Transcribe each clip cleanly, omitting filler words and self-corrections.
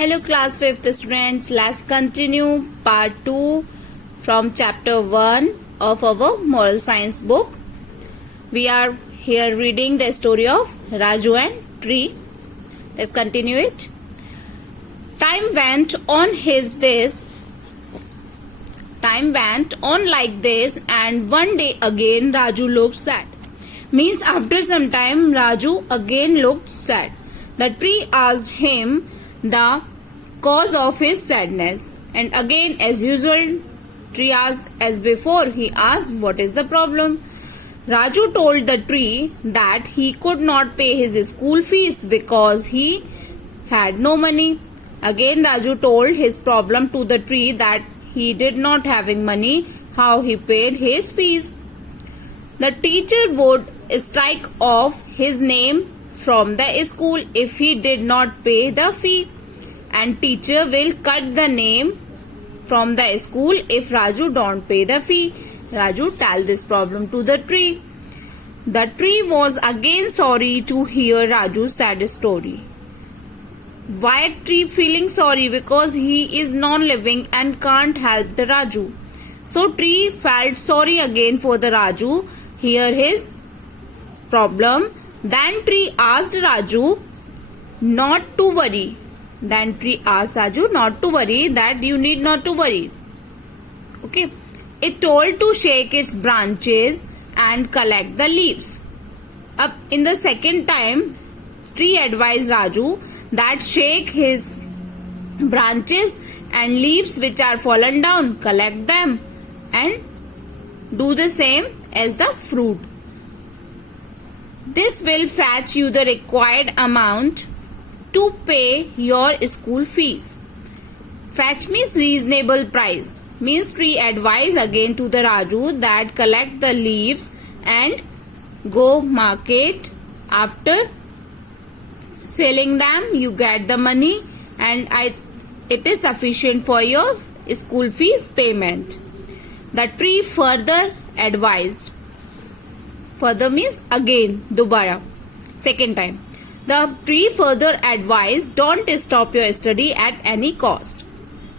Hello class 5th students, let's continue part 2 from chapter 1 of our moral science book. We are here reading the story of Raju and Tree. Let's continue it. Time went on like this, and one day again Raju looked sad. Means after some time Raju again looked sad. The tree asked him the cause of his sadness, and again as usual tree asked as before. He asked what is the problem. Raju told the tree that he could not pay his school fees because he had no money. Again Raju told his problem to the tree, that he did not having money, how he paid his fees. The teacher would strike off his name from the school if he did not pay the fee, and teacher will cut the name from the school if Raju don't pay the fee. Raju tell this problem to the tree. The tree was again sorry to hear Raju's sad story. Why tree feeling sorry? Because he is non-living and can't help the Raju. So tree felt sorry again for the Raju, hear his problem. Then tree asked Raju not to worry. That you need not to worry. Okay. It told to shake its branches and collect the leaves. Up in the second time, tree advised Raju that shake his branches and leaves which are fallen down, collect them and do the same as the fruit. This will fetch you the required amount to pay your school fees. Fetch means reasonable price. Means tree advise again to the Raju that collect the leaves and go market. After selling them you get the money, and it is sufficient for your school fees payment. The tree further advised. Further means again, dobara, second time. The tree further advised, don't stop your study at any cost.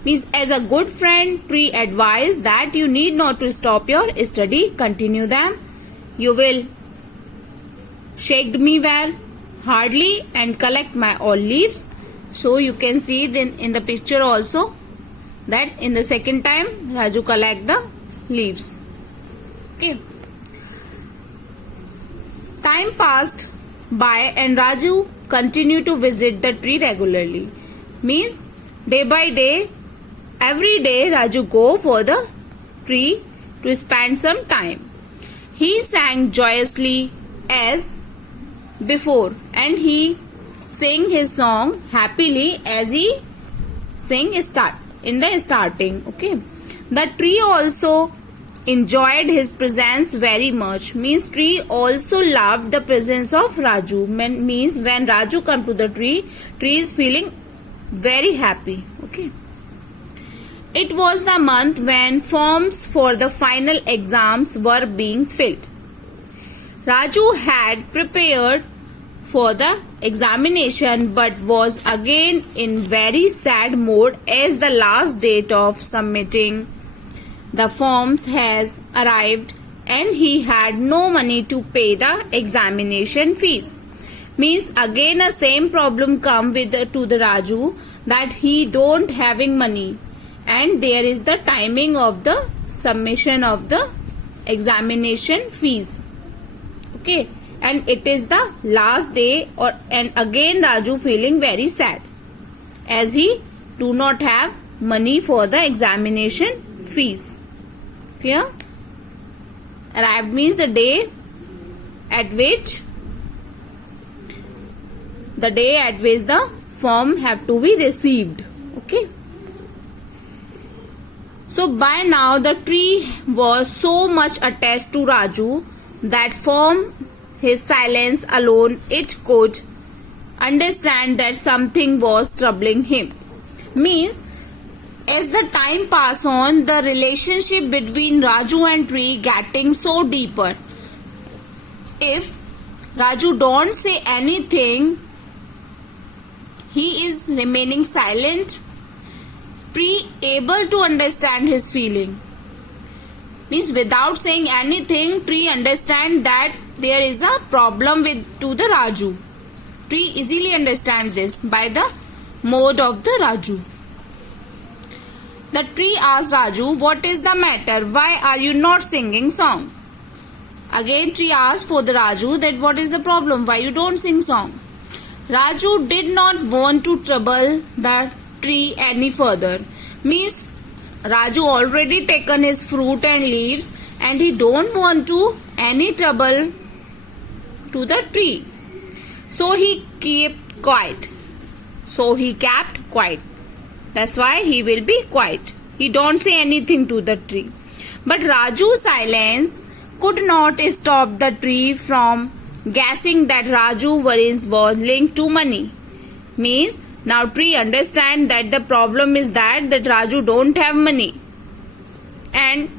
Means as a good friend, tree advised that you need not to stop your study, continue them. You will shake me well, hardly, and collect my all leaves. So you can see then in the picture also that in the second time Raju collect the leaves. Okay. Time passed by and Raju continued to visit the tree regularly. Means day by day, every day Raju go for the tree to spend some time. He sang joyously as before, and he sang his song happily as he sang in the starting. Okay. The tree also enjoyed his presence very much. Means tree also loved the presence of Raju. Means when Raju come to the tree is feeling very happy. Okay. It was the month when forms for the final exams were being filled. Raju had prepared for the examination but was again in very sad mood as the last date of submitting the forms has arrived and he had no money to pay the examination fees. Means again a same problem come to the Raju, that he don't having money, and there is the timing of the submission of the examination fees. Okay, and it is the last day, and again Raju feeling very sad as he do not have money for the examination fees. Clear? Arrived means the day at which the form have to be received. Okay. So by now the tree was so much attached to Raju that from his silence alone it could understand that something was troubling him. Means as the time pass on, the relationship between Raju and tree getting so deeper. If Raju don't say anything, he is remaining silent. Tree able to understand his feeling. Means without saying anything, tree understand that there is a problem to the Raju. Tree easily understand this by the mode of the Raju. The tree asked Raju, what is the matter? Why are you not singing song? Again tree asked for the Raju that what is the problem? Why you don't sing song? Raju did not want to trouble the tree any further. Means Raju already taken his fruit and leaves and he don't want to any trouble to the tree. So he kept quiet. That's why he will be quiet. He don't say anything to the tree. But Raju's silence could not stop the tree from guessing that Raju worries was linked to money. Means now tree understand that the problem is that Raju don't have money. And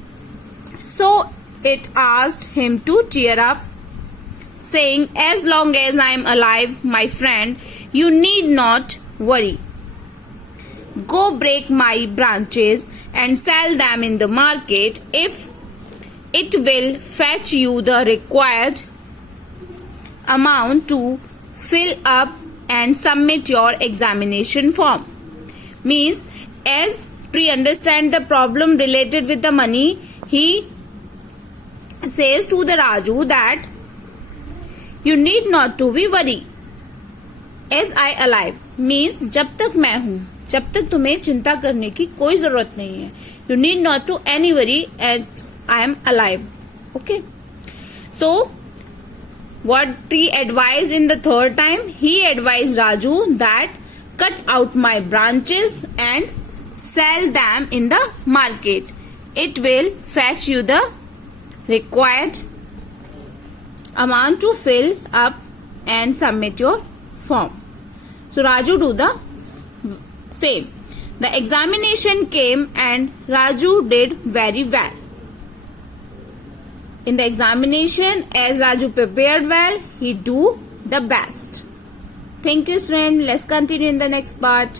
so it asked him to cheer up, saying, as long as I am alive, my friend, you need not worry. Go break my branches and sell them in the market if it will fetch you the required amount to fill up and submit your examination form. Means as tree understand the problem related with the money, he says to the Raju that you need not to be worried. As I alive means जब तक मैं हूँ, जब तक तुम्हें चिंता करने की कोई जरूरत नहीं है. You need not to any worry as I am alive. Okay. So what tree advised in the third time? He advised Raju that cut out my branches and sell them in the market. It will fetch you the required amount to fill up and submit your form. So Raju do the same. The examination came and Raju did very well. In the examination, as Raju prepared well, he do the best. Thank you, friend. Let's continue in the next part.